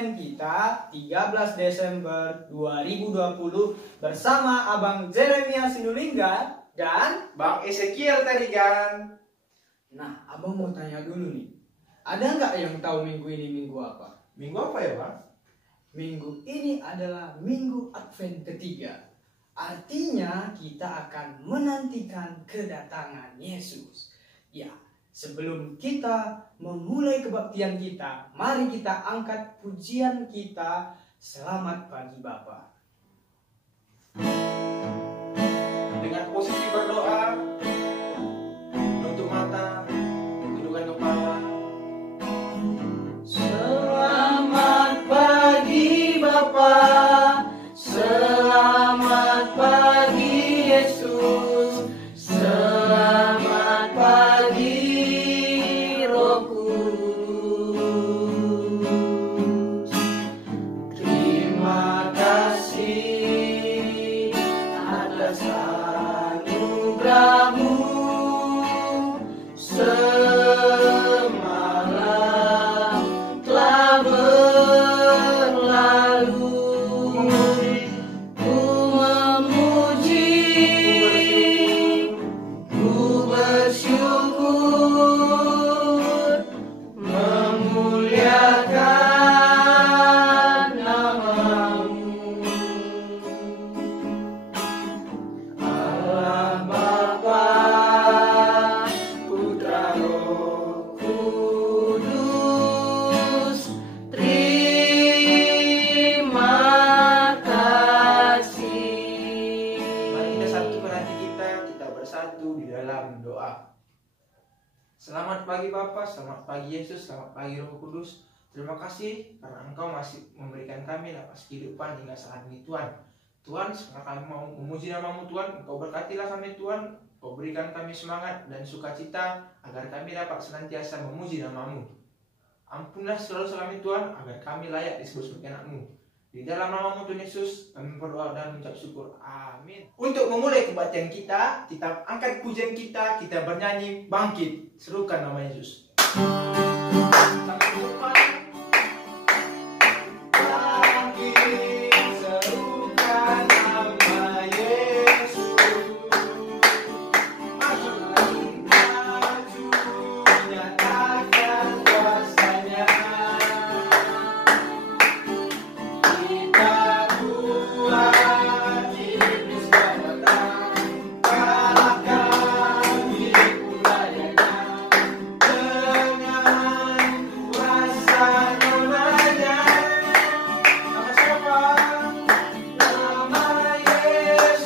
Senin kita 13 Desember 2020 bersama Abang Jeremia Sinulinga dan Bang Ezekiel Tarigan. Nah, Abang mau tanya dulu nih. Ada nggak yang tahu minggu ini minggu apa? Minggu apa ya, Bang? Minggu ini adalah Minggu Advent ketiga. Artinya kita akan menantikan kedatangan Yesus. Ya, sebelum kita memulai kebaktian kita, mari kita angkat pujian kita. Selamat pagi Bapa. Dengan posisi berdoa, menutup mata, tundukkan kepala. Selamat pagi Bapa. Selamat pagi Yesus. Selamat pagi Roh Kudus. Terima kasih atas anugerah-Mu. Semalam telah berlalu. Ku memuji, ku bersyukur, memuliakan nama-Mu. Allah Bapa, Putra Roh Kudus, terima kasih. Mari kita satukan hati kita bersatu di dalam doa. Selamat pagi Bapa, selamat pagi Yesus, selamat pagi Roh Kudus. Terima kasih karena Engkau masih memberikan kami nafas kehidupan hingga saat ini Tuhan. Tuhan, sekarang kami mau memuji nama-Mu Tuhan. Engkau berkatilah kami Tuhan. Engkau berikan kami semangat dan sukacita agar kami dapat senantiasa memuji nama-Mu. Ampunlah selalu kami Tuhan agar kami layak disebut sebagai anak-Mu. Di dalam nama-Mu Tuhan Yesus kami berdoa dan mengucap syukur. Amin. Untuk memulai kebaktian kita angkat pujian kita bernyanyi bangkit. Serukan nama Yesus. Sampai jumpa. Bangkit, serukan nama Yesus. Maju, maju, nyatakan kuasa-Nya. Kita buat iblis datang, kalahkan tipu dayanya. Dengan kuasa namanya. Nama siapa? Nama Yesus.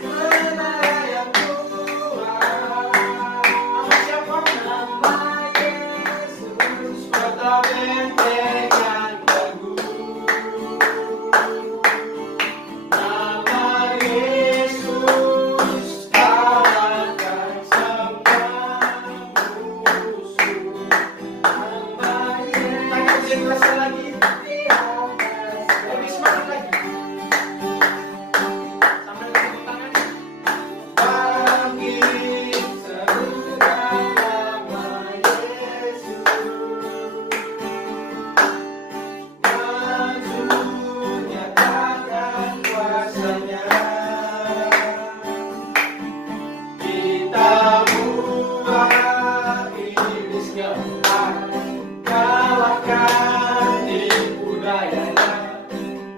Menara yang kuat. Nama siapa? Nama Yesus. Kota benteng yang teguh. Nama Yesus kalahkan semua musuh. Nama Yesus. Tangan ujian kerasa lagi. Lebih semangat lagi. Sambil tepuk tangan. Bangkit, serukan nama Yesus. Maju, nyatakan kuasa-Nya. Kita buat iblis getar, kalahkan tipu dayanya.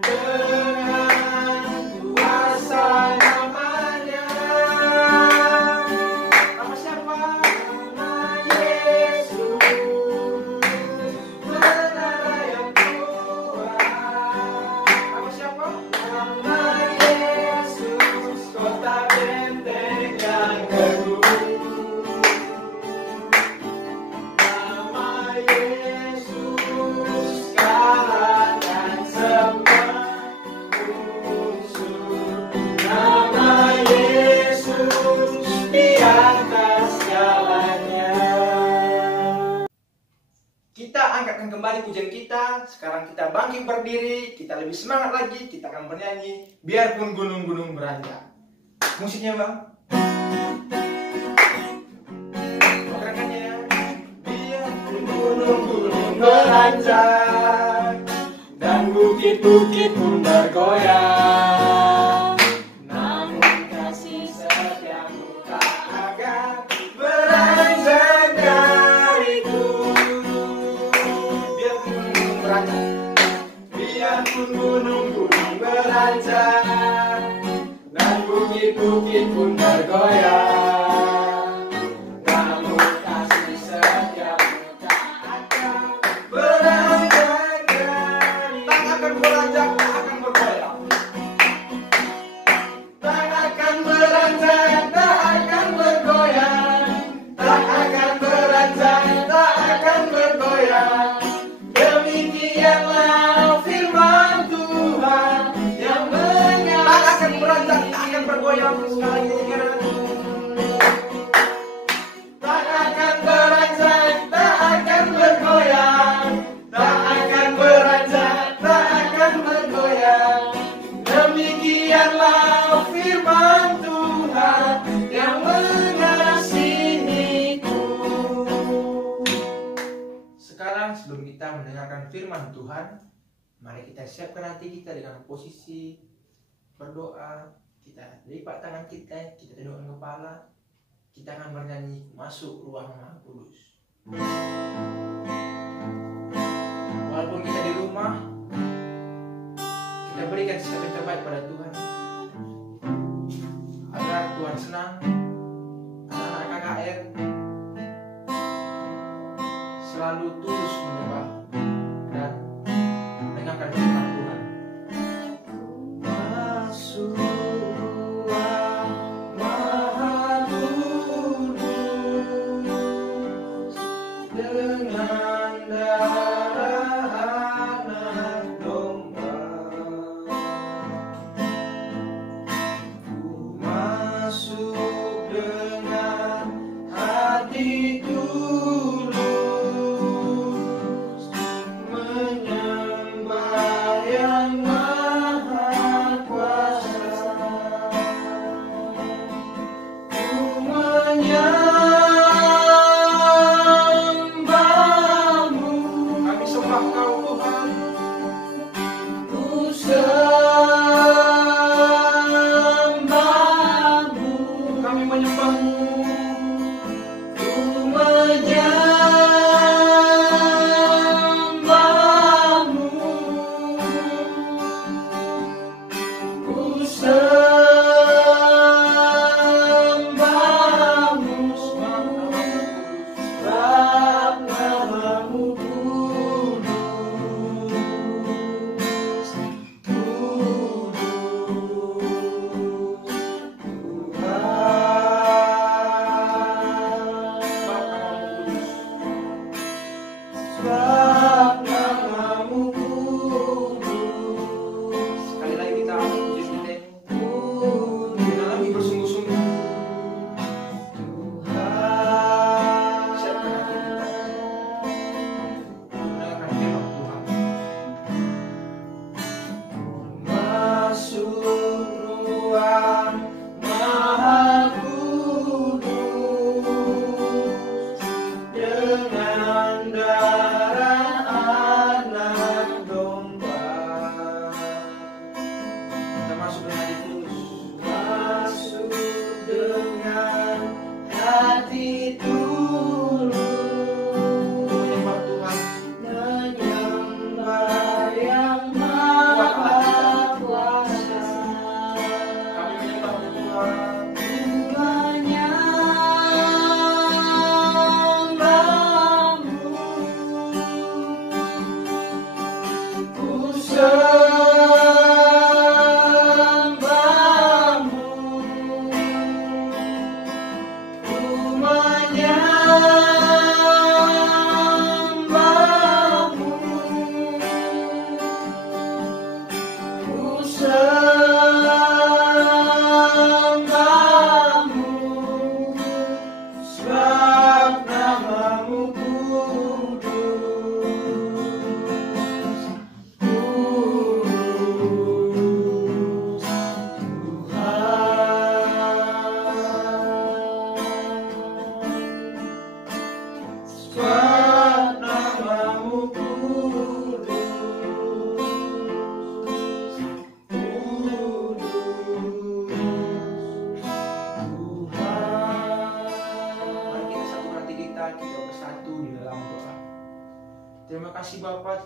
Dengan kuasa namanya. Nama siapa? Nama Yesus. Menara yang kuat. Nama siapa? Nama Yesus. Kota benteng yang teguh. Nama Yesus kalahkan semua musuh. Nama Yesus di atas segalanya. Kita angkatkan kembali pujian kita. Sekarang kita bangkit berdiri. Kita lebih semangat lagi. Kita akan bernyanyi biarpun gunung-gunung beranjak. Musiknya Bang. Gerakannya. Biarpun gunung-gunung beranjak. beranjak dan bukit-bukit pun bergoyang. Namun kasih setiamu tak akan beranjak dariku. Biarpun gunung-gunung beranjak dan bukit-bukit pun bergoyang, namun kasih setiamu tak akan beranjak dariku. Tak akan beranjak, tak akan bergoyang. Tak akan beranjak, tak akan bergoyang. Tak akan beranjak, tak akan bergoyang. Demikianlah firman Tuhan yang Tak akan beranjak, mengasihi. tak akan bergoyang. Sekali lagi kira. Tak akan beranjak, tak akan bergoyang. Tak akan beranjak, tak akan bergoyang. Demikianlah firman Tuhan yang mengasihiku. Sekarang sebelum kita mendengarkan firman Tuhan, mari kita siapkan hati kita dengan posisi berdoa. Kita lipat tangan kita tundukkan kepala. Kita akan bernyanyi masuk ruang Maha Kudus. Walaupun kita di rumah, kita berikan sikap yang terbaik pada Tuhan, agar Tuhan senang. Anak-anak KKR selalu tulus menyembah dan mendengarkan firman Tuhan. Masuk ruang Maha Kudus dengan darah anak domba. Ku masuk dengan hati tulus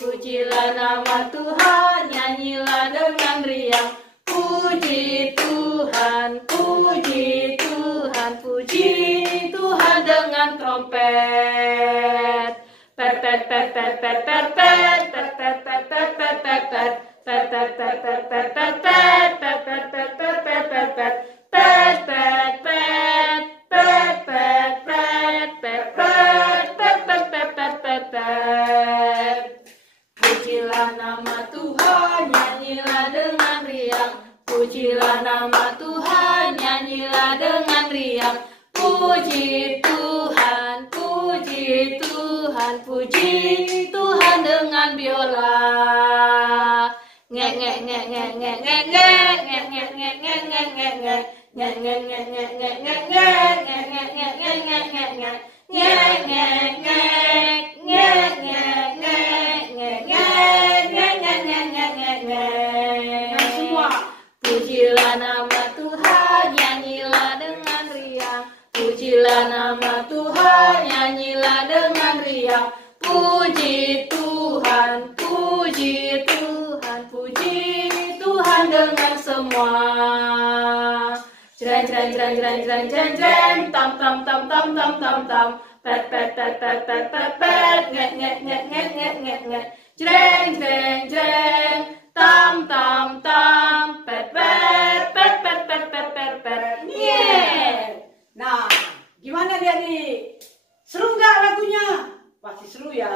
Pujilah nama Tuhan, nyanyilah dengan riang. Puji Tuhan, puji Tuhan, puji Tuhan dengan trompet. Pet pet pet pet pet pet pet pet pet pet pet pet pet pet. Pujilah nama Tuhan, nyanyilah dengan riang. Pujilah nama Tuhan, nyanyilah dengan riang. Puji Tuhan, puji Tuhan, puji Tuhan dengan biola. Ngek ngek ngek ngek ngek ngek ngek ngek ngek ngek ngek ngek ngek ngek. Ngek ngek ngek ngek ngek ngek ngek ngek ngek ngek ngek ngek ngek ngek. Ngek ngek ngek ngek ngek ngek ngek ngek ngek ngek ngek ngek ngek ngek ngek ngek. Semua. Pujilah nama Tuhan, nyanyilah dengan riang. Pujilah nama Tuhan, nyanyilah dengan riang. Puji Tuhan, puji Tuhan, puji Tuhan dengan semua. Jreng jreng jreng jreng jreng jreng jreng, tam tam tam tam tam tam tam, pet pet pet pet pet pet pet, ngek ngek ngek ngek ngek ngek ngek, jreng jreng jreng, tam tam tam, pet pet pet pet pet pet pet pet, Yeah. Nah, gimana adik-adik? Seru nggak lagunya? Pasti seru ya.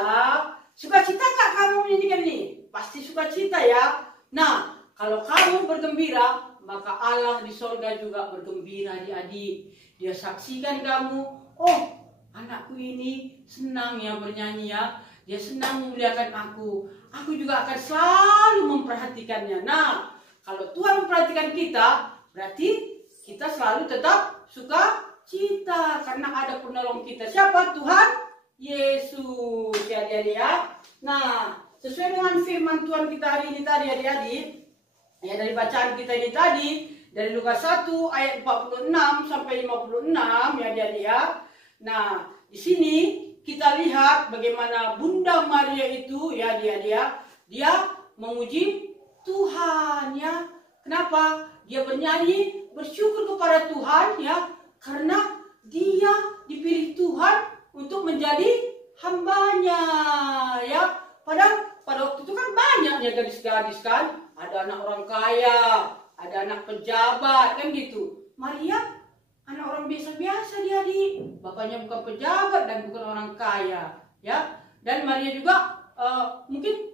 Sukacita nggak kamu menyanyikan ini? Pasti sukacita ya. Nah, kalau kamu bergembira, maka Allah di sorga juga bergembira adik-adik. Dia saksikan kamu, oh anakku ini senang ya bernyanyi ya. Dia senang memuliakan aku. Aku juga akan selalu memperhatikannya. Nah, kalau Tuhan memperhatikan kita, berarti kita selalu tetap suka cita karena ada penolong kita. Siapa? Tuhan Yesus ya adik-adik ya. Nah, sesuai dengan firman Tuhan kita hari ini tadi adik-adik, ya dari bacaan kita ini tadi dari Lukas 1 ayat 46 sampai 56 ya adik-adik ya. Nah, di sini kita lihat bagaimana Bunda Maria itu ya adik-adik ya, dia memuji Tuhan ya. Kenapa? Dia bernyanyi bersyukur kepada Tuhan ya, karena dia dipilih Tuhan untuk menjadi hambanya ya. Padahal pada waktu itu kan banyaknya gadis-gadis kan, ada anak orang kaya, ada anak pejabat kan gitu. Maria anak orang biasa-biasa dia bapaknya bukan pejabat dan bukan orang kaya ya. Dan Maria juga mungkin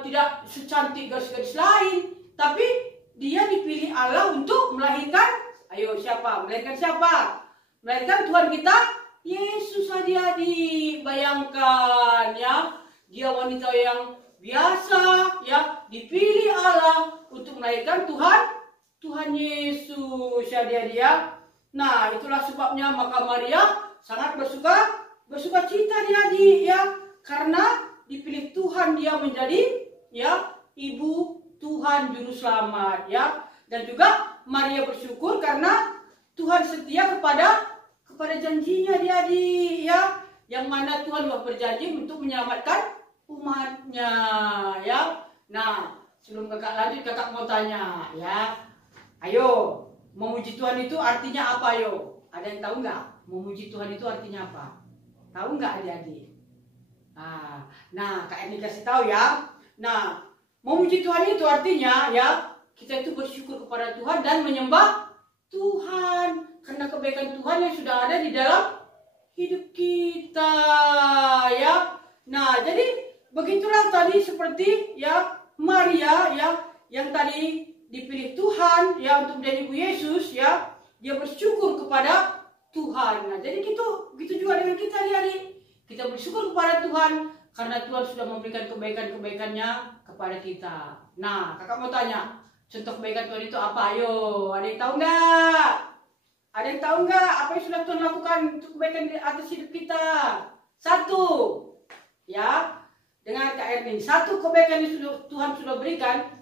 tidak secantik gadis-gadis lain, tapi dia dipilih Allah untuk melahirkan, ayo siapa? Melahirkan siapa? Melahirkan Tuhan kita Yesus adik-adik. Bayangkan ya, dia wanita yang biasa ya, dipilih Allah untuk melahirkan Tuhan Yesus adik-adik ya. Nah, itulah sebabnya maka Maria sangat bersuka cita adik-adik ya, karena dipilih Tuhan dia menjadi ya ibu Tuhan juru selamat ya. Dan juga Maria bersyukur karena Tuhan setia kepada janjinya adik-adik ya, yang mana Tuhan telah berjanji untuk menyelamatkan umatnya ya. Nah, sebelum kakak lanjut, kakak mau tanya ya, ayo, memuji Tuhan itu artinya apa ayo? Ada yang tahu nggak? Memuji Tuhan itu artinya apa? Tahu nggak adik-adik? Nah, Kak Eni kasih tahu ya. Nah, memuji Tuhan itu artinya ya, kita itu bersyukur kepada Tuhan dan menyembah Tuhan karena kebaikan Tuhan yang sudah ada di dalam hidup kita ya. Nah, jadi begitulah tadi seperti ya Maria ya, yang tadi dipilih Tuhan ya untuk menjadi ibu Yesus ya. Dia bersyukur kepada Tuhan. Nah, jadi gitu juga dengan kita adik-adik. Kita bersyukur kepada Tuhan karena Tuhan sudah memberikan kebaikan-kebaikannya kepada kita. Nah, kakak mau tanya, contoh kebaikan Tuhan itu apa? Ayo, ada yang tahu nggak? Ada yang tahu nggak apa yang sudah Tuhan lakukan untuk kebaikan di atas hidup kita? Satu, ya, dengar Kak Erwin. Satu kebaikan yang Tuhan sudah berikan,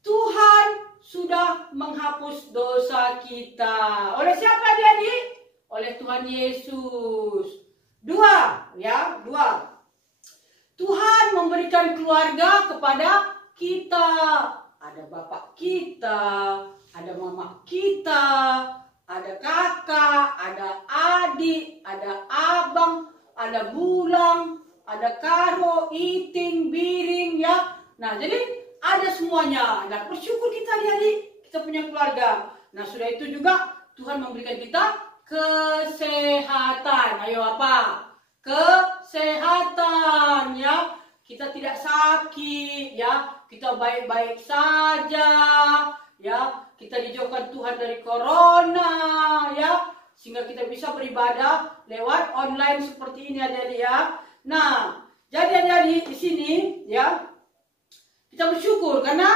Tuhan sudah menghapus dosa kita. Oleh siapa adik-adik? Oleh Tuhan Yesus. Dua. Tuhan memberikan keluarga kepada kita. Ada bapak kita, ada mama kita, ada kakak, ada adik, ada abang, ada bulang, ada karo, iting, biring ya. Nah, jadi ada semuanya. Nah, bersyukur kita adik-adik, kita punya keluarga. Nah, sudah itu juga Tuhan memberikan kita kesehatan. Ayo apa? Kesehatan ya. Kita tidak sakit ya. Kita baik-baik saja ya. Kita dijauhkan Tuhan dari corona ya. Sehingga kita bisa beribadah lewat online seperti ini adik-adik ya. Nah, jadi adik-adik di sini ya. Kita bersyukur karena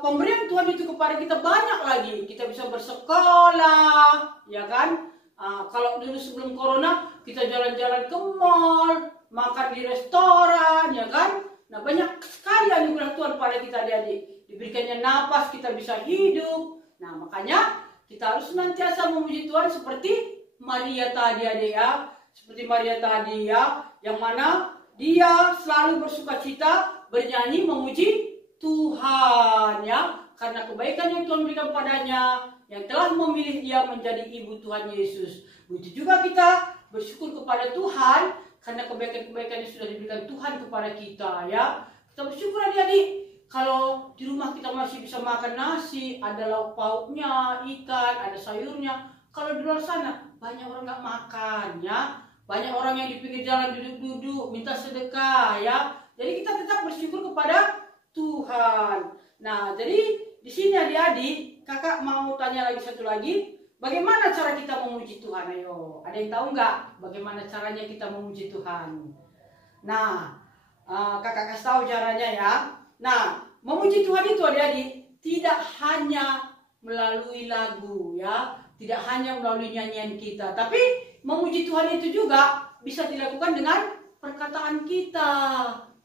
pemberian Tuhan itu kepada kita banyak lagi. Kita bisa bersekolah, ya kan? Kalau dulu sebelum corona kita jalan-jalan ke mall, makan di restoran, ya kan? Nah, banyak sekali anugerah Tuhan pada kita adik-adik. Diberikannya napas, kita bisa hidup. Nah, makanya kita harus senantiasa memuji Tuhan seperti Maria tadi adik ya. Seperti Maria tadi ya, yang mana dia selalu bersukacita bernyanyi memuji Tuhan ya, karena kebaikan yang Tuhan berikan padanya, yang telah memilih dia menjadi ibu Tuhan Yesus. Begitu juga kita bersyukur kepada Tuhan karena kebaikan-kebaikan yang sudah diberikan Tuhan kepada kita ya. Kita bersyukur adik-adik kalau di rumah kita masih bisa makan nasi, ada lauk pauknya, ikan, ada sayurnya. Kalau di luar sana banyak orang nggak makan ya, banyak orang yang di pinggir jalan duduk-duduk minta sedekah ya. Jadi kita tetap bersyukur kepada Tuhan. Nah, jadi di sini adik-adik, kakak mau tanya lagi satu lagi, bagaimana cara kita memuji Tuhan? Ayo, ada yang tahu nggak bagaimana caranya kita memuji Tuhan? Nah, kakak kasih tahu caranya ya. Nah, memuji Tuhan itu adik-adik tidak hanya melalui lagu ya, tidak hanya melalui nyanyian kita, tapi memuji Tuhan itu juga bisa dilakukan dengan perkataan kita.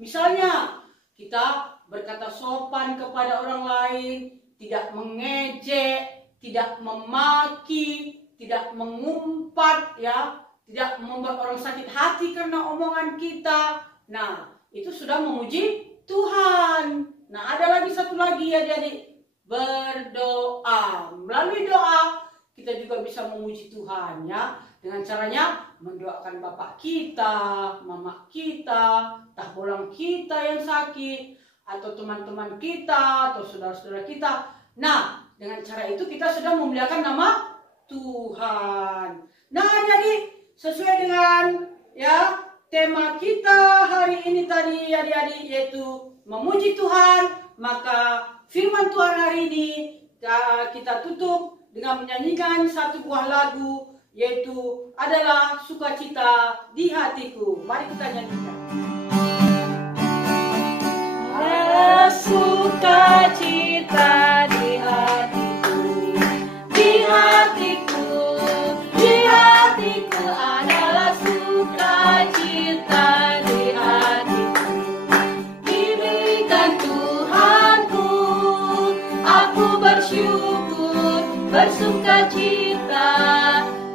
Misalnya, kita berkata sopan kepada orang lain, tidak mengejek, tidak memaki, tidak mengumpat ya, tidak membuat orang sakit hati karena omongan kita. Nah, itu sudah memuji Tuhan. Nah, ada lagi satu lagi ya, jadi berdoa. Melalui doa kita juga bisa memuji Tuhan ya. Dengan caranya mendoakan bapak kita, mama kita, bolang kita yang sakit, atau teman-teman kita, atau saudara-saudara kita. Nah, dengan cara itu kita sudah memuliakan nama Tuhan. Nah, jadi sesuai dengan ya tema kita hari ini tadi adik-adik, yaitu memuji Tuhan, maka firman Tuhan hari ini kita tutup dengan menyanyikan satu buah lagu, yaitu adalah Sukacita di Hatiku. Mari kita nyanyikan. Ada sukacita di hatiku, di hatiku, di hatiku adalah sukacita di hatiku. Diberikan Tuhanku, aku bersyukur, bersukacita.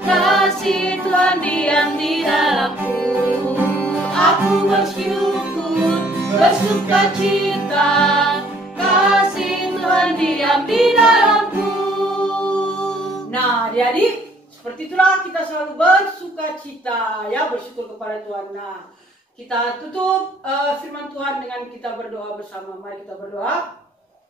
Kasih Tuhan diam di dalamku, aku bersyukur, bersukacita. Kasih Tuhan diam di dalamku. Nah, adik-adik, seperti itulah kita selalu bersukacita ya, bersyukur kepada Tuhan. Nah, kita tutup firman Tuhan dengan kita berdoa bersama. Mari kita berdoa.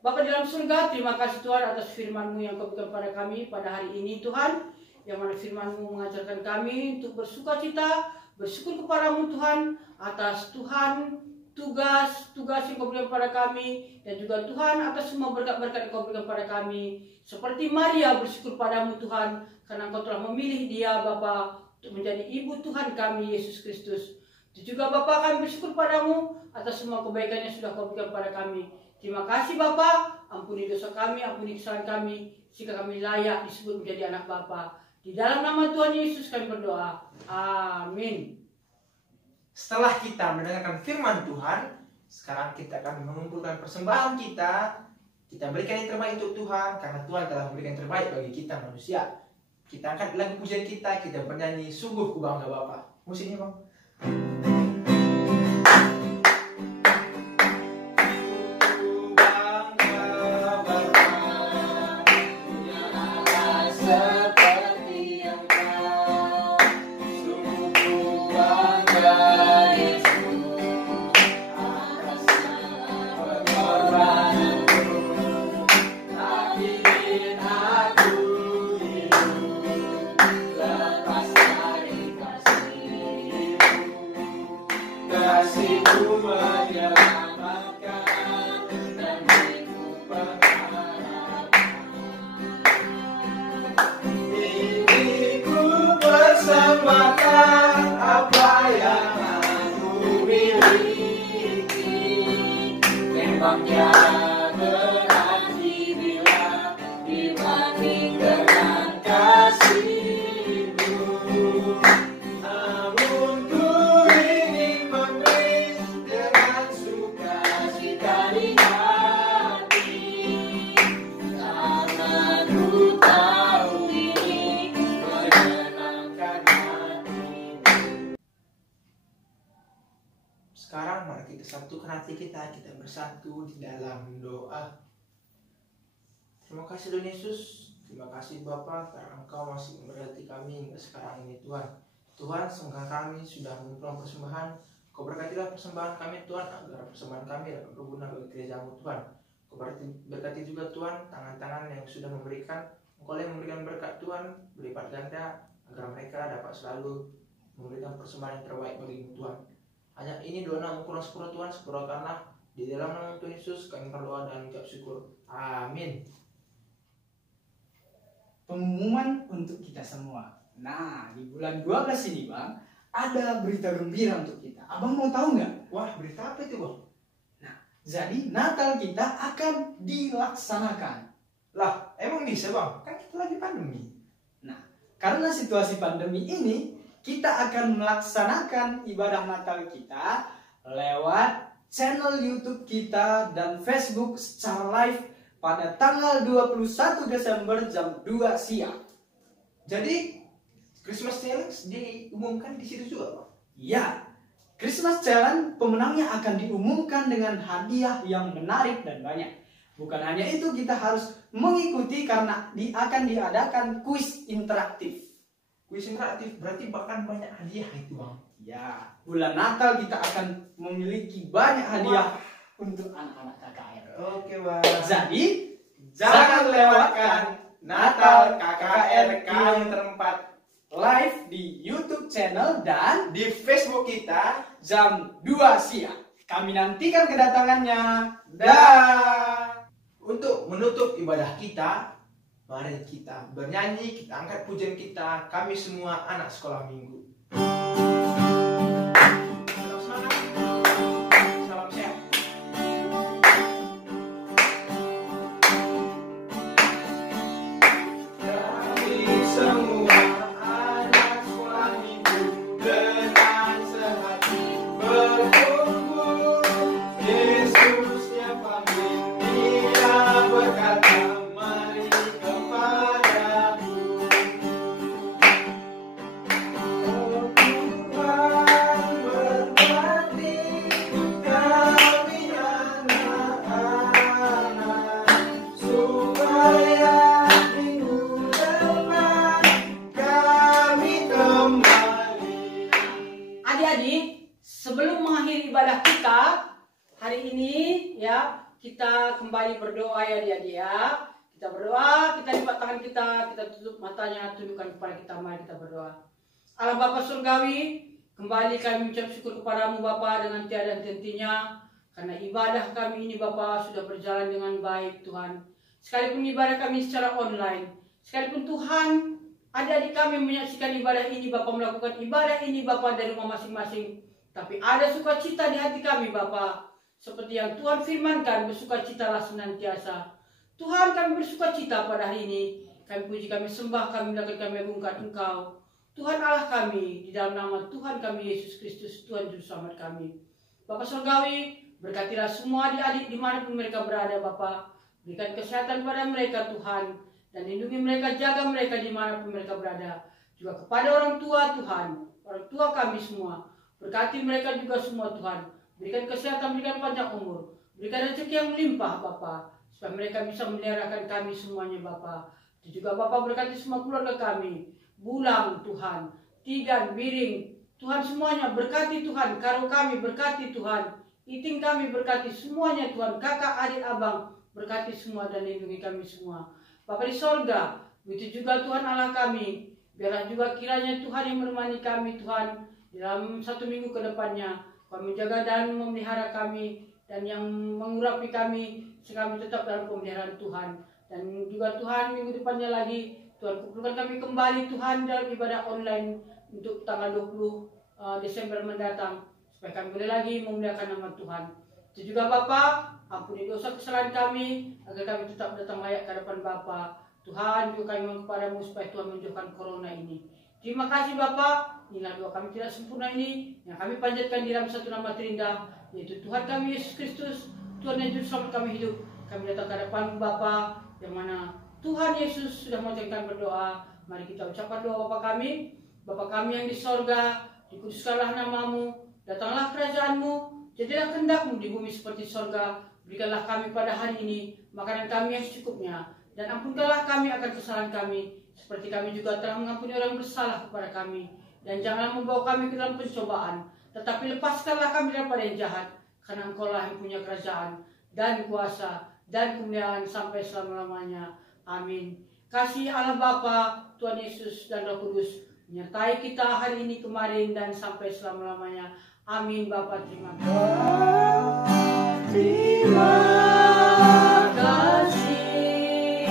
Bapa di dalam surga, terima kasih Tuhan atas firman-Mu yang Kau berikan kepada kami pada hari ini Tuhan, yang mana firman-Mu mengajarkan kami untuk bersukacita, bersyukur kepadamu Tuhan atas Tuhan tugas-tugas yang Kau berikan kepada kami, dan juga Tuhan atas semua berkat-berkat yang Kau berikan kepada kami. Seperti Maria bersyukur padamu Tuhan, karena Engkau telah memilih dia Bapa untuk menjadi ibu Tuhan kami Yesus Kristus. Itu juga Bapa, kami bersyukur padamu atas semua kebaikan yang sudah Kau berikan kepada kami. Terima kasih Bapa, ampuni dosa kami, ampuni kesalahan kami, sehingga kami layak disebut menjadi anak Bapa. Di dalam nama Tuhan Yesus kami berdoa. Amin. Setelah kita mendengarkan firman Tuhan, sekarang kita akan mengumpulkan persembahan kita. Kita berikan yang terbaik untuk Tuhan, karena Tuhan telah memberikan yang terbaik bagi kita manusia. Kita angkat lagu pujian kita bernyanyi, Sungguh Ku Bangga Bapa. Musiknya Bang. memang tiada arti bila dibanding dengan kasih-Mu. Namun ku ingin memberi dengan sukacita di hati, Karena ku tahu ini menyenangkan hati-Mu. Sekarang mari kita satukan hati kita bersatu di dalam doa. Terima kasih Tuhan Yesus, terima kasih Bapa karena Engkau masih memberkati kami hingga sekarang ini Tuhan. Tuhan, semoga kami sudah mengumpulkan persembahan, Kau berkatilah persembahan kami Tuhan, agar persembahan kami dapat berguna bagi gereja-Mu Tuhan. Kau berkati juga Tuhan tangan-tangan yang sudah memberikan, Engkau yang memberikan berkat Tuhan berlipat ganda, agar mereka dapat selalu memberikan persembahan yang terbaik bagi-Mu Tuhan. Hanya ini doa kurang sepuluh Tuhan, sepuluhkanlah di dalam nama Tuhan Yesus kami berdoa dan mengucap syukur. Amin. Pengumuman untuk kita semua. Nah, di bulan 12 ini Bang, ada berita gembira untuk kita. Abang mau tahu nggak? Wah, berita apa itu Bang? Jadi Natal kita akan dilaksanakan. Lah, emang bisa Bang? Kan kita lagi pandemi. Karena situasi pandemi ini, kita akan melaksanakan ibadah Natal kita lewat channel YouTube kita dan Facebook secara live pada tanggal 21 Desember jam 2 siang. Jadi, Christmas Challenge diumumkan di situ juga Bang? Ya, Christmas Challenge pemenangnya akan diumumkan dengan hadiah yang menarik dan banyak. Bukan hanya itu, kita harus mengikuti karena akan diadakan kuis interaktif. Kuis interaktif berarti bahkan banyak hadiah itu Bang. Ya, bulan Natal kita akan memiliki banyak hadiah untuk anak-anak KKR. Oke Bang. Jadi, Jangan lewatkan Natal KKR kami terempat live di YouTube channel dan di Facebook kita. jam 2 siang. Kami nantikan kedatangannya. Dan untuk menutup ibadah kita, mari kita bernyanyi, kita angkat pujian kita, kami semua anak sekolah minggu. Salam semangat, salam sehat. kami semua anak sekolah minggu dengan sehati berkumpul. Yesusnya panggil, Dia berkata, mari kepadaku. Oh Tuhan, berkati kami anak-anak, supaya minggu depan kami kembali. Adik-adik, sebelum mengakhiri ibadah kita hari ini ya, kita kembali berdoa ya adik-adik ya. Kita berdoa, kita lipat tangan kita tutup matanya, tundukkan kepala kita, mari kita berdoa. Allah Bapa Surgawi, kembali kami mengucap syukur kepadamu Bapa dengan tiada henti-hentinya, karena ibadah kami ini Bapa sudah berjalan dengan baik Tuhan. Sekalipun ibadah kami secara online, sekalipun Tuhan adik-adik kami menyaksikan ibadah ini Bapa, melakukan ibadah ini Bapa dari rumah masing-masing, tapi ada sukacita di hati kami Bapa. Seperti yang Tuhan firmankan, bersukacitalah senantiasa. Tuhan, kami bersukacita pada hari ini. Kami puji, kami sembah, kami muliakan, kami agungkan Engkau, Tuhan Allah kami, di dalam nama Tuhan kami Yesus Kristus, Tuhan Juru Selamat kami. Bapak Surgawi, berkatilah semua adik-adik dimanapun mereka berada Bapak. Berikan kesehatan pada mereka Tuhan, dan lindungi mereka, jaga mereka dimanapun mereka berada. Juga kepada orang tua Tuhan, orang tua kami semua, berkati mereka juga semua Tuhan. Berikan kesehatan, berikan panjang umur, berikan rezeki yang melimpah Bapa, supaya mereka bisa memeliharakan kami semuanya Bapa. Dan juga Bapa berkati semua keluarga kami, Bulang Tuhan, Tigan, Biring, Tuhan semuanya berkati Tuhan, Karo kami berkati Tuhan, Iting kami berkati semuanya Tuhan, kakak, adik, abang berkati semua dan lindungi kami semua. Bapa di sorga, begitu juga Tuhan Allah kami, biarlah juga kiranya Tuhan yang menemani kami Tuhan, dalam 1 minggu ke depannya, kami menjaga dan memelihara kami, dan yang mengurapi kami, sehingga kami tetap dalam pemeliharaan Tuhan. Dan juga Tuhan minggu depannya lagi, Tuhan kumpulkan kami kembali Tuhan dalam ibadah online untuk tanggal 20 Desember mendatang, supaya kami boleh lagi memuliakan nama Tuhan. Itu juga Bapa, ampuni dosa kesalahan kami, agar kami tetap datang layak ke hadapan Bapa. Tuhan, juga kami mohon kepadamu supaya Tuhan menjauhkan corona ini. Terima kasih Bapa, inilah doa kami tidak sempurna ini, yang kami panjatkan di dalam satu nama terindah, yaitu Tuhan kami Yesus Kristus, Tuhan dan Juru Selamat kami hidup. Kami datang ke hadapan Bapa, yang mana Tuhan Yesus sudah mengajarkan berdoa. Mari kita ucapkan doa Bapa kami. Bapa kami yang di sorga, dikuduskanlah namamu, datanglah kerajaanmu, jadilah kehendakmu di bumi seperti sorga. Berikanlah kami pada hari ini makanan kami yang secukupnya, dan ampunkanlah kami akan kesalahan kami, seperti kami juga telah mengampuni orang bersalah kepada kami. Dan janganlah membawa kami ke dalam pencobaan, tetapi lepaskanlah kami daripada yang jahat, karena Engkaulah yang punya kerajaan, dan kuasa, dan kemuliaan sampai selama-lamanya. Amin. Kasih Allah Bapa, Tuhan Yesus, dan Roh Kudus menyertai kita hari ini, kemarin, dan sampai selama-lamanya. Amin. Bapa, terima kasih. Terima kasih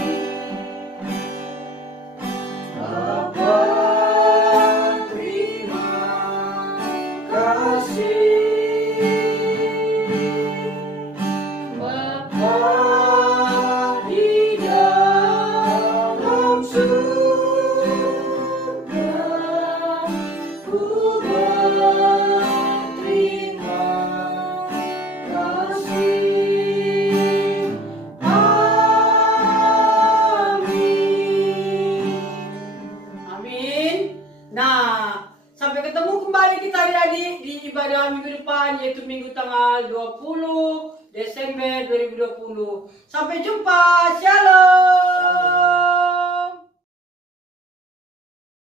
Bapa, terima kasih Bapa di dalam surga, ku berterima kasih. Amin. Amin. Nah, sampai ketemu kembali kita adik-adik di ibadah minggu depan, yaitu minggu tanggal 20 Desember 2020. Sampai jumpa. Shalom.